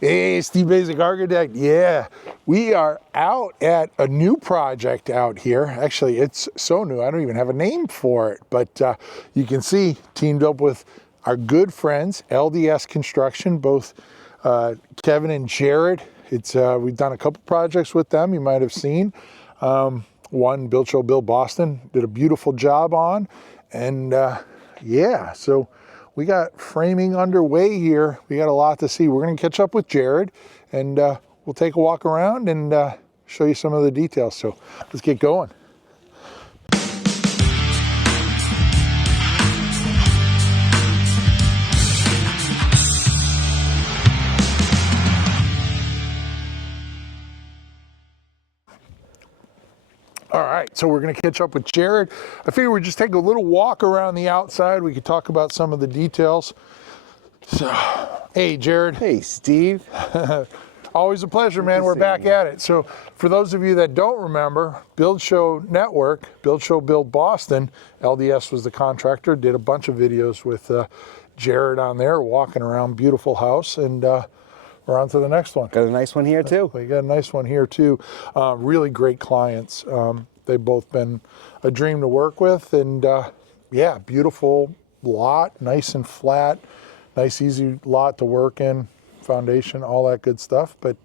Hey, Steve Basic Architect. Yeah, we are out at a new project out here. Actually, it's so new, I don't even have a name for it. But you can see, teamed up with our good friends, LDS Construction, both Kevin and Jared. We've done a couple projects with them, you might have seen. One, Build Show Build Boston, did a beautiful job on. And yeah, so we got framing underway here. We got a lot to see. We're going to catch up with Jared, and we'll take a walk around and show you some of the details. So let's get going. All right, so we're going to catch up with Jared. I figured we'd just take a little walk around the outside. We could talk about some of the details. So, hey, Jared. Hey, Steve. Always a pleasure, man. We're back at it. So for those of you that don't remember, Build Show Network, Build Show Build Boston, LDS was the contractor, did a bunch of videos with Jared on there, walking around, beautiful house, and we're on to the next one. Got a nice one here, too. We got a nice one here, too. Really great clients. They've both been a dream to work with, and yeah, beautiful lot, nice and flat, nice, easy lot to work in, foundation, all that good stuff. But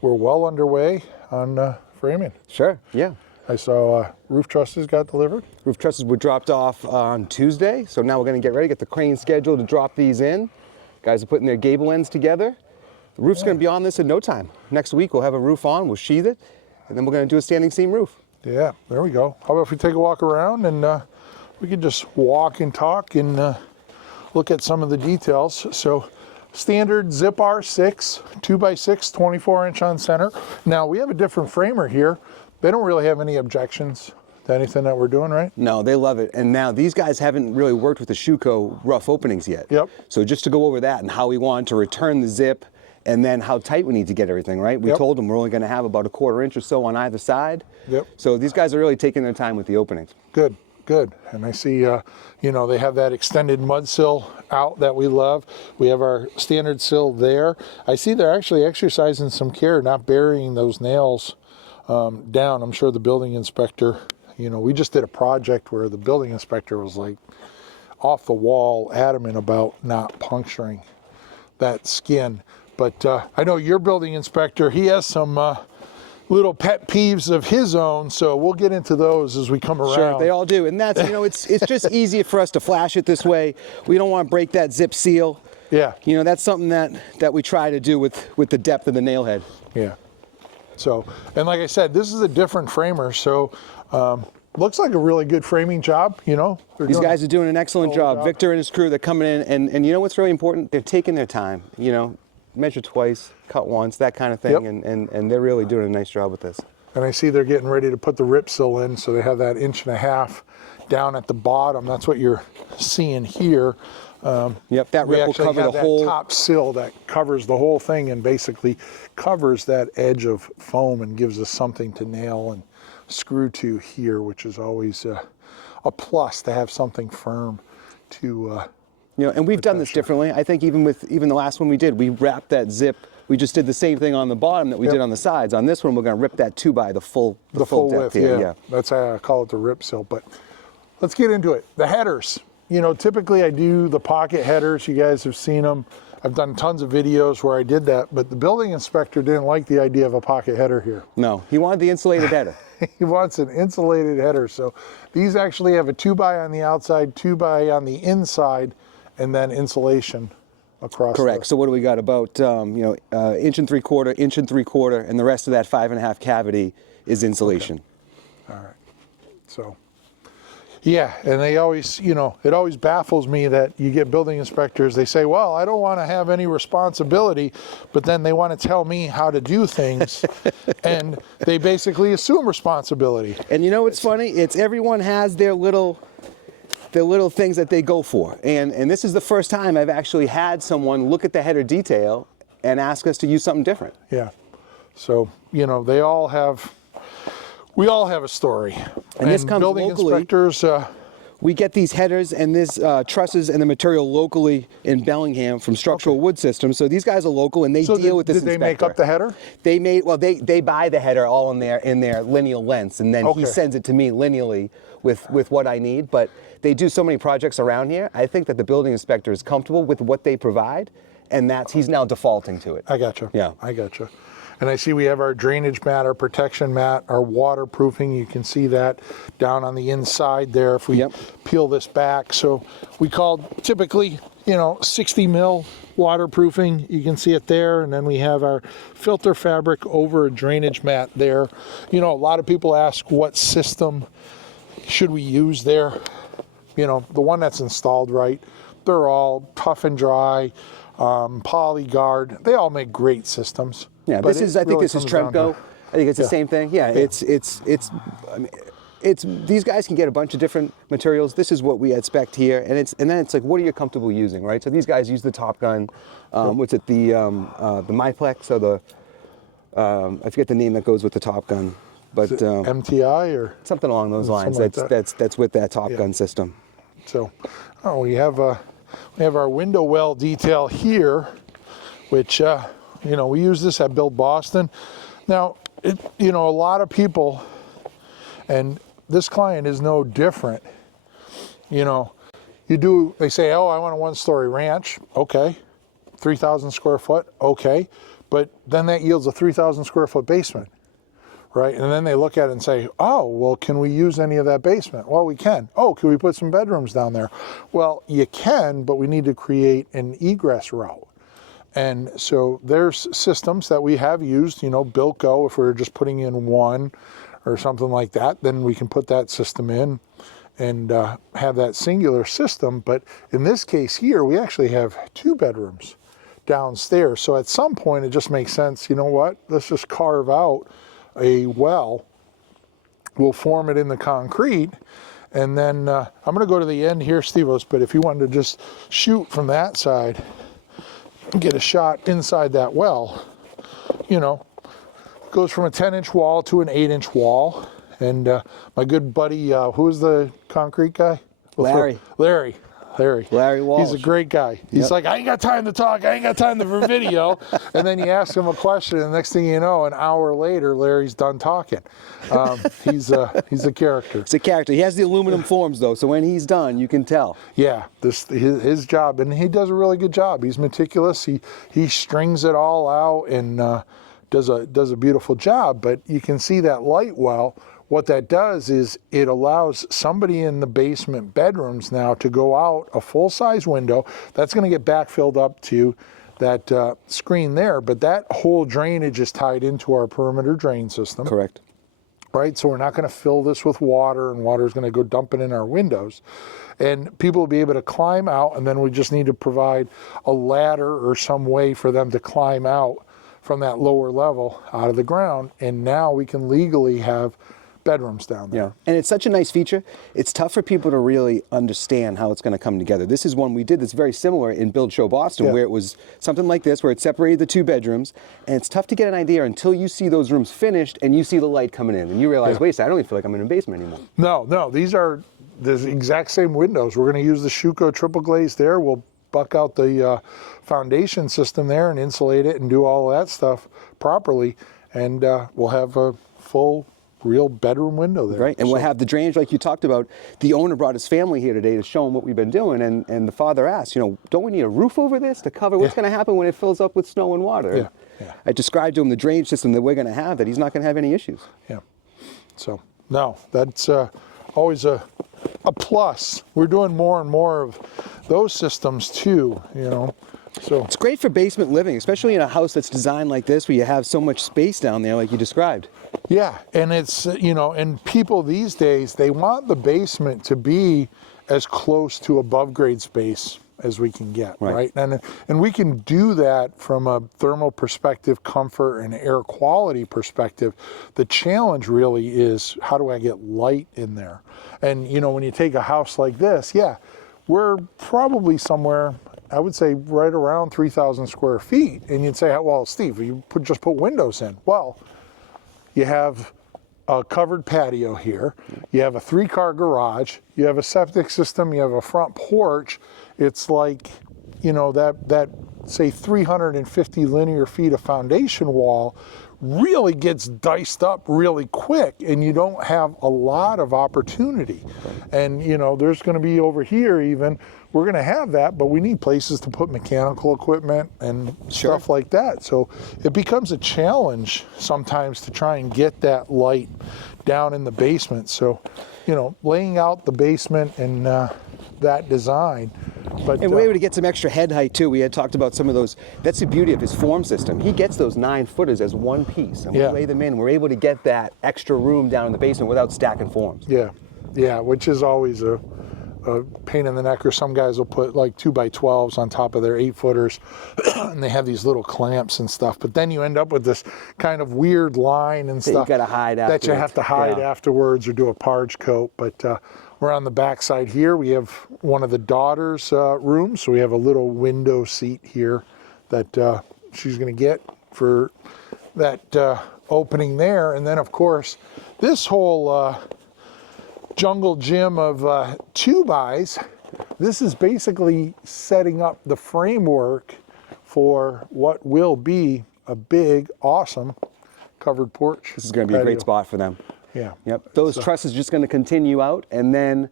we're well underway on framing. Sure, yeah. I saw roof trusses got delivered. Roof trusses were dropped off on Tuesday, so now we're going to get ready, get the crane scheduled to drop these in. Guys are putting their gable ends together. The roof's going to be on this in no time. Next week we'll have a roof on, we'll sheathe it, and then we're going to do a standing seam roof. Yeah, there we go. How about if we take a walk around and we can just walk and talk and look at some of the details. So standard Zip R6, 2x6, 24-inch on center. Now we have a different framer here. They don't really have any objections to anything that we're doing, right? No, they love it. And now these guys haven't really worked with the Schuco rough openings yet. Yep. So just to go over that and how we want to return the zip, and then how tight we need to get everything, right? We told them we're only going to have about a 1/4 inch or so on either side. Yep. So these guys are really taking their time with the openings. Good, good. And I see, you know, they have that extended mud sill out that we love. We have our standard sill there. I see they're actually exercising some care, not burying those nails down. I'm sure the building inspector, you know, we just did a project where the building inspector was like off the wall, adamant about not puncturing that skin. But I know your building inspector, he has some little pet peeves of his own, so we'll get into those as we come around. Sure, they all do, and that's, you know, it's just easier for us to flash it this way. We don't want to break that zip seal. Yeah. You know, that's something that we try to do with the depth of the nail head. Yeah. So, and like I said, this is a different framer, so looks like a really good framing job, you know. These guys are doing an excellent job. Victor and his crew, they're coming in, and you know what's really important? They're taking their time, you know. Measure twice, cut once, that kind of thing, and they're really doing a nice job with this. And I see they're getting ready to put the rip sill in, so they have that 1.5 inch down at the bottom. That's what you're seeing here. Yep, that rip will cover the whole top sill that covers the whole thing and basically covers that edge of foam and gives us something to nail and screw to here, which is always a plus to have something firm to you know, and we've done this differently. I think even the last one we did, we wrapped that zip. We just did the same thing on the bottom that we did on the sides. On this one, we're going to rip that 2x the full depth width here. Yeah, that's how I call it, the rip sill. But let's get into it. The headers. You know, typically I do the pocket headers. You guys have seen them. I've done tons of videos where I did that, but the building inspector didn't like the idea of a pocket header here. No, he wanted the insulated header. He wants an insulated header. So these actually have a 2x on the outside, 2x on the inside, and then insulation across. Correct. So what do we got? About 1 3/4 inch, 1 3/4, and the rest of that 5.5 cavity is insulation. Okay. All right. So yeah, and they always, you know, it always baffles me that you get building inspectors, they say, well, I don't want to have any responsibility, but then they want to tell me how to do things, and they basically assume responsibility. And you know what's funny? It's everyone has their little things that they go for. And this is the first time I've actually had someone look at the header detail and ask us to use something different. Yeah. So, you know, we all have a story. And this comes building locally. Inspectors, We get these headers and this trusses and the material locally in Bellingham from Structural Wood Systems. So these guys are local and they So deal with this did they inspector. make up the header? They made, well, they buy the header all in their lineal lengths, and then Okay. he sends it to me lineally with what I need. But they do so many projects around here. I think that the building inspector is comfortable with what they provide, and he's now defaulting to it. I gotcha. Yeah. I gotcha. And I see we have our drainage mat, our protection mat, our waterproofing. You can see that down on the inside there if we Yep. peel this back. So we called typically, 60 mil waterproofing. You can see it there. And then we have our filter fabric over a drainage mat there. A lot of people ask what system should we use there. The one that's installed right. They're all tough and dry, Polyguard. They all make great systems. Yeah, But I think really this is comes down to- Tremco. I think it's the Yeah. same thing. Yeah, I mean, these guys can get a bunch of different materials. This is what we expect here, and then it's like, what are you comfortable using, right? So these guys use the Top Gun, what's it, the Myplex or the I forget the name that goes with the Top Gun, but MTI or something along those lines. Something like That's with that Top Gun system. so. We have our window well detail here, which we use this at Build Boston. Now, a lot of people, and this client is no different. They say, oh, I want a one-story ranch. Okay, 3,000 square foot. Okay, but then that yields a 3,000 square foot basement. Right, and then they look at it and say, oh, well, can we use any of that basement? Well, we can. Oh, can we put some bedrooms down there? Well, you can, but we need to create an egress route. And so there's systems that we have used, Bilco, if we were just putting in one or something like that, then we can put that system in and have that singular system. But in this case here, we actually have 2 bedrooms downstairs. So at some point, it just makes sense, let's just carve out a well. We'll form it in the concrete, and then I'm going to go to the end here, Stevos, but if you wanted to just shoot from that side and get a shot inside that well, goes from a 10-inch wall to an 8-inch wall. And my good buddy, who's the concrete guy? Larry. Larry Walsh. He's a great guy. He's Yep. like, I ain't got time to talk. I ain't got time for video. And then you ask him a question, and the next thing you know, an hour later, Larry's done talking. He's a character. It's a character. He has the aluminum forms though, so when he's done, you can tell. Yeah, his job, and he does a really good job. He's meticulous. He strings it all out and does a beautiful job. But you can see that light well. What that does is it allows somebody in the basement bedrooms now to go out a full-size window. That's going to get backfilled up to that screen there, but that whole drainage is tied into our perimeter drain system. Correct. Right, so we're not going to fill this with water, and water is going to go dumping in our windows. And people will be able to climb out, and then we just need to provide a ladder or some way for them to climb out from that lower level out of the ground, and now we can legally have bedrooms down there. Yeah, and it's such a nice feature. It's tough for people to really understand how it's going to come together. This is one we did that's very similar in Build Show Boston, Yeah. where it was something like this, where it separated the 2 bedrooms, and it's tough to get an idea until you see those rooms finished and you see the light coming in, and you realize, Yeah. wait a second, I don't even feel like I'm in a basement anymore. No, these are the exact same windows. We're going to use the Schuco triple glaze there. We'll buck out the foundation system there and insulate it and do all of that stuff properly, and we'll have a full real bedroom window there. Right, and we'll have the drainage like you talked about. The owner brought his family here today to show him what we've been doing, and the father asked, don't we need a roof over this to cover what's going to happen when it fills up with snow and water? Yeah. I described to him the drainage system that we're going to have, that he's not going to have any issues. Yeah. So, no, that's always a plus. We're doing more and more of those systems too, So, It's great for basement living, especially in a house that's designed like this, where you have so much space down there like you described. yeah, and it's, and people these days, they want the basement to be as close to above grade space as we can get, right? And we can do that from a thermal perspective, comfort, and air quality perspective. The challenge really is, how do I get light in there? And, when you take a house like this, we're probably somewhere, I would say right around 3,000 square feet. And you'd say, well, Steve, just put windows in. Well, you have a covered patio here. You have a 3-car garage. You have a septic system. You have a front porch. It's like, you know, that say 350 linear feet of foundation wall really gets diced up really quick, and you don't have a lot of opportunity. And you know, there's going to be over here even, we're going to have that, but we need places to put mechanical equipment and stuff like that. So it becomes a challenge sometimes to try and get that light down in the basement. So, you know, laying out the basement and that design. But, And we're able to get some extra head height too. We had talked about some of those. That's the beauty of his form system. He gets those 9-footers as one piece, and we lay them in. We're able to get that extra room down in the basement without stacking forms. Yeah, which is always a pain in the neck. Or some guys will put like 2x12s on top of their 8-footers, and they have these little clamps and stuff. But then you end up with this kind of weird line and stuff you gotta hide that you have to hide Yeah. afterwards or do a parge coat. But we're on the back side here. We have one of the daughter's rooms, so we have a little window seat here that she's going to get for that opening there. And then, of course, this whole jungle gym of 2-bys, this is basically setting up the framework for what will be a big, awesome covered porch. This is going to be a great spot for them. Yeah. Yep. Those trusses just going to continue out, and then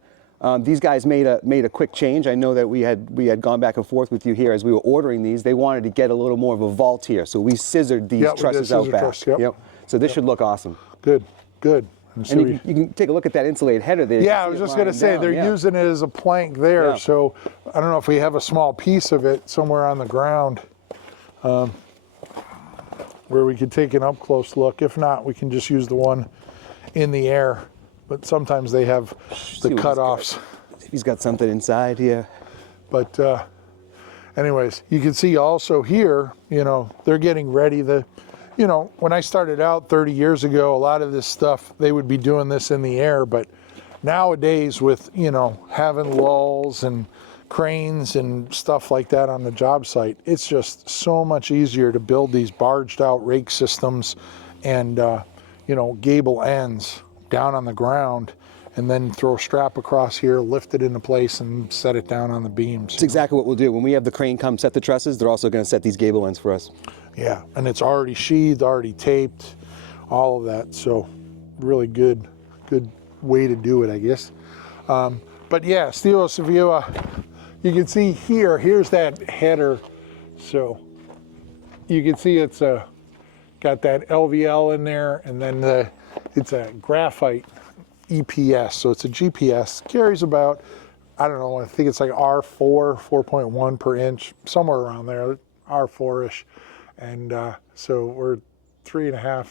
these guys made a quick change. I know that we had gone back and forth with you here as we were ordering these. They wanted to get a little more of a vault here, so we scissored these trusses out back. Truss, So this should look awesome. Good. And you can take a look at that insulated header there. Yeah, I was just going to say, they're using it as a plank there. Yeah. So I don't know if we have a small piece of it somewhere on the ground where we could take an up close look. If not, we can just use the one in the air. But sometimes they have the cutoffs. He's got something inside here. But anyways, you can see also here, you know, they're getting ready. You know, when I started out 30 years ago, a lot of this stuff, they would be doing this in the air. But nowadays with, you know, having lulls and cranes and stuff like that on the job site, it's just so much easier to build these barged out rake systems and, you know, gable ends down on the ground, and then throw a strap across here, lift it into place, and set it down on the beams. That's exactly what we'll do. When we have the crane come set the trusses, they're also going to set these gable ends for us. Yeah, and it's already sheathed, already taped, all of that. So really good way to do it, I guess. But yeah, Stilo Savio, you can see here's that header. So you can see it's got that LVL in there, and then it's a graphite EPS, so it's a GPS, carries about, I don't know, I think it's like R4, 4.1 per inch, somewhere around there, R4-ish. And so we're 3.5,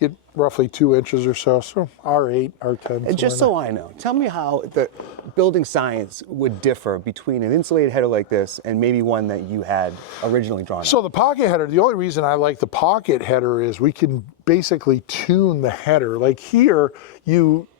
get roughly 2 inches or so R8, R10. And just so I know, tell me how the building science would differ between an insulated header like this and maybe one that you had originally drawn up. So the pocket header, the only reason I like the pocket header is we can basically tune the header. Like here,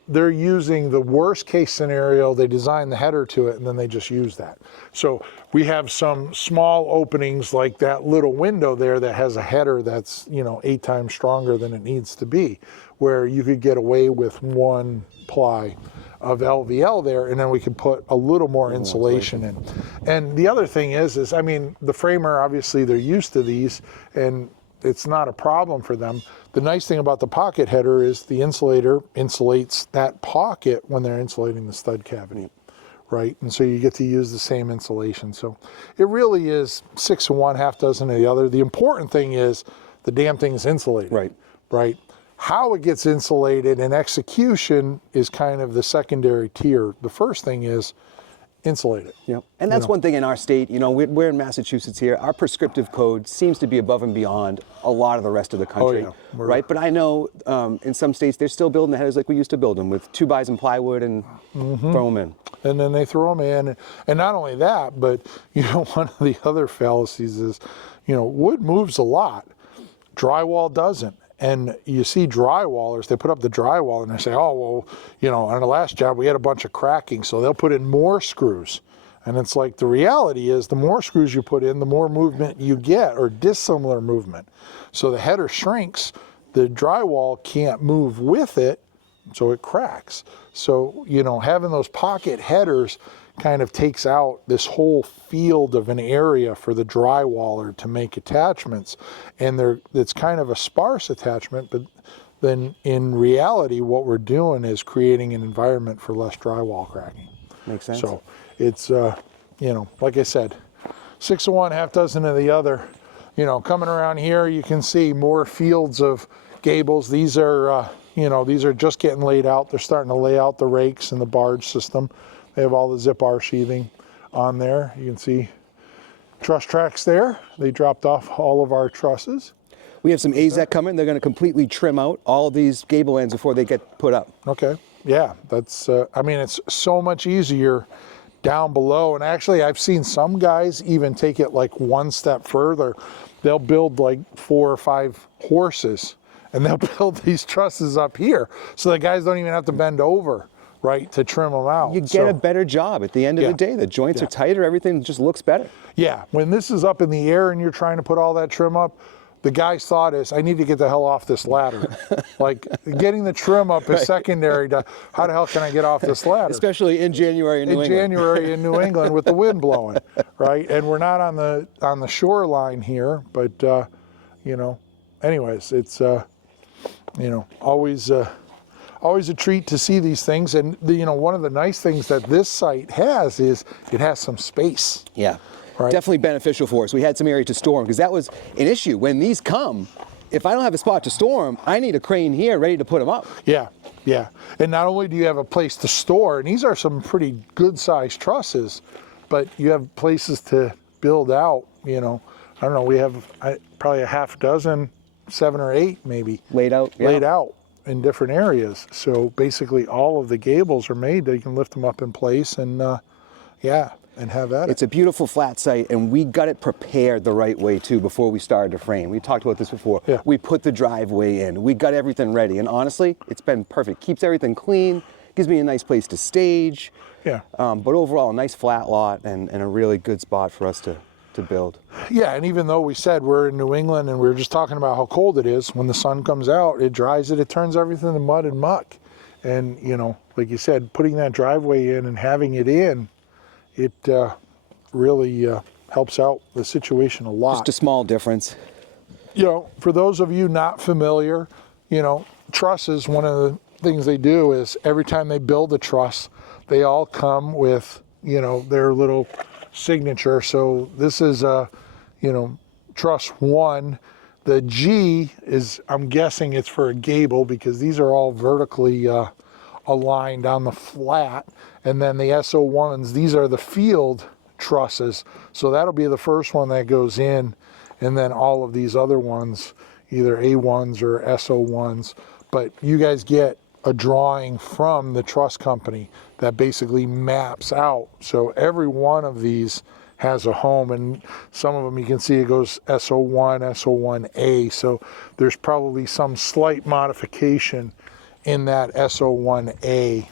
they're using the worst case scenario, they design the header to it, and then they just use that. So we have some small openings like that little window there that has a header that's, you know, 8 times stronger than it needs to be, where you could get away with 1 ply of LVL there, and then we could put a little more insulation in. And the other thing is I mean, the framer, obviously they're used to these, and it's not a problem for them. The nice thing about the pocket header is the insulator insulates that pocket when they're insulating the stud cavity, right? And so you get to use the same insulation. So it really is 6 of one, half dozen of the other. The important thing is the damn thing is insulated, right? How it gets insulated and execution is kind of the secondary tier. The first thing is insulate it. Yep. And that's one thing in our state, you know, we're in Massachusetts here. Our prescriptive code seems to be above and beyond a lot of the rest of the country, right? But I know in some states they're still building the headers like we used to build them, with 2-bys and plywood and throw them in. And then they throw them in. And not only that, but, you know, one of the other fallacies is, you know, wood moves a lot. Drywall doesn't. And you see drywallers, they put up the drywall and they say, oh, well, you know, on the last job we had a bunch of cracking, so they'll put in more screws. And it's like, the reality is the more screws you put in, the more movement you get, or dissimilar movement. So the header shrinks, the drywall can't move with it, so it cracks. So, you know, having those pocket headers kind of takes out this whole field of an area for the drywaller to make attachments. And it's kind of a sparse attachment, but then in reality, what we're doing is creating an environment for less drywall cracking. Makes sense. So it's, you know, like I said, 6 of one, half dozen of the other. You know, coming around here, you can see more fields of gables. These are, you know, these are just getting laid out. They're starting to lay out the rakes and the barge system. They have all the Zip-R sheathing on there. You can see truss tracks there. They dropped off all of our trusses. We have some AZEK coming. They're going to completely trim out all of these gable ends before they get put up. Okay. Yeah, that's, I mean, it's so much easier down below. And actually, I've seen some guys even take it like one step further. They'll build like 4 or 5 horses and they'll build these trusses up here. So the guys don't even have to bend over, right, to trim them out. You get a better job at the end of the day. The joints are tighter. Everything just looks better. Yeah, when this is up in the air and you're trying to put all that trim up, the guy's thought is, I need to get the hell off this ladder. Like, getting the trim up is secondary to, how the hell can I get off this ladder? Especially in January in New England. January in New England with the wind blowing, right? And we're not on the shoreline here, but, you know, anyways, it's, you know, always a treat to see these things. And, you know, one of the nice things that this site has is it has some space. Yeah. Right. Definitely beneficial for us. We had some area to store them because that was an issue. When these come, if I don't have a spot to store them, I need a crane here ready to put them up. Yeah, yeah. And not only do you have a place to store, and these are some pretty good sized trusses, but you have places to build out, you know. I don't know, we have probably a half dozen, 7 or 8 maybe. Laid out. Yeah. Laid out in different areas. So basically all of the gables are made that you can lift them up in place and, yeah. And have at it. It's a beautiful flat site, and we got it prepared the right way too before we started to frame. We talked about this before. Yeah. We put the driveway in. We got everything ready, and honestly, it's been perfect. Keeps everything clean. Gives me a nice place to stage. Yeah. But overall, a nice flat lot and a really good spot for us to build. Yeah, and even though we said we're in New England and we were just talking about how cold it is, when the sun comes out, it dries it. It turns everything to mud and muck. And you know, like you said, putting that driveway in and having it in. It really helps out the situation a lot. Just a small difference. You know, for those of you not familiar, you know, trusses, one of the things they do is every time they build a truss, they all come with, you know, their little signature. So this is a, you know, truss 1. The G is, I'm guessing it's for a gable because these are all vertically aligned on the flat. And then the SO1s, these are the field trusses. So that'll be the first one that goes in. And then all of these other ones, either A1s or SO1s. But you guys get a drawing from the truss company that basically maps out. So every one of these has a home, and some of them you can see it goes SO1, SO1A. So there's probably some slight modification in that SO1A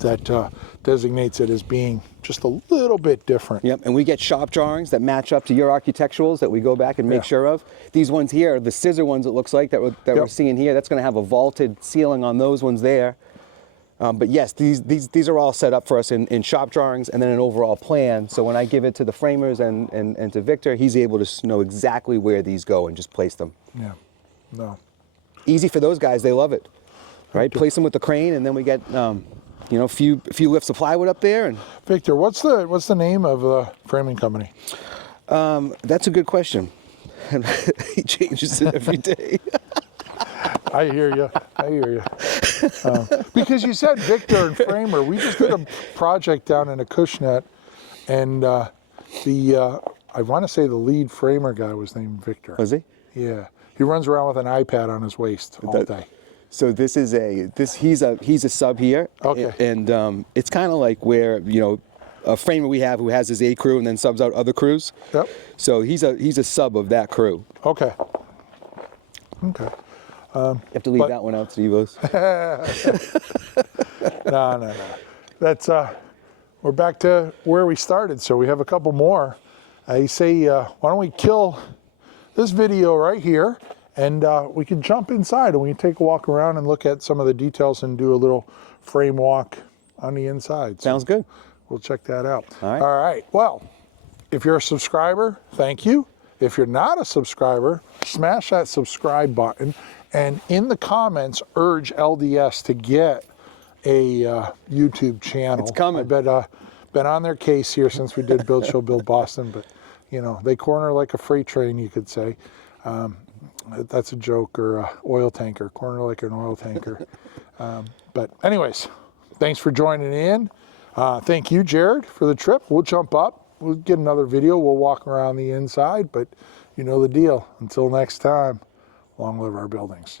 that designates it as being just a little bit different. Yep, and we get shop drawings that match up to your architecturals that we go back and make sure of. These ones here are the scissor ones, it looks like, that we're seeing here. That's going to have a vaulted ceiling on those ones there. But yes, these are all set up for us in shop drawings and then an overall plan. So when I give it to the framers and to Victor, he's able to know exactly where these go and just place them. Yeah, no. Easy for those guys, they love it. Right, place them with the crane, and then we get you know, a few lifts of plywood up there. And Victor, what's the name of the framing company? That's a good question. And he changes it every day. I hear you. I hear you. Because you said Victor and Framer. We just did a project down in Acushnet, and I want to say the lead framer guy was named Victor. Was he? Yeah. He runs around with an iPad on his waist all day. So this is he's a sub here. Okay. And it's kind of like where, you know, a framer we have who has his A crew and then subs out other crews. Yep. So he's a sub of that crew. Okay. Okay. You have to leave that one out, Steve-O's. No. That's we're back to where we started, so we have a couple more. I say, why don't we kill this video right here, and we can jump inside and we can take a walk around and look at some of the details and do a little frame walk on the inside. So Sounds good. we'll check that out. All right. All right. Well, if you're a subscriber, thank you. If you're not a subscriber, smash that subscribe button, and in the comments, urge LDS to get a YouTube channel. It's coming. I bet been on their case here since we did Build Show Build Boston, but you know, they corner like a freight train, you could say. That's a joke, or a oil tanker, corner like an oil tanker. But anyways, thanks for joining in. Thank you, Jared, for the trip. We'll jump up, we'll get another video, we'll walk around the inside, but you know the deal. Until next time, long live our buildings.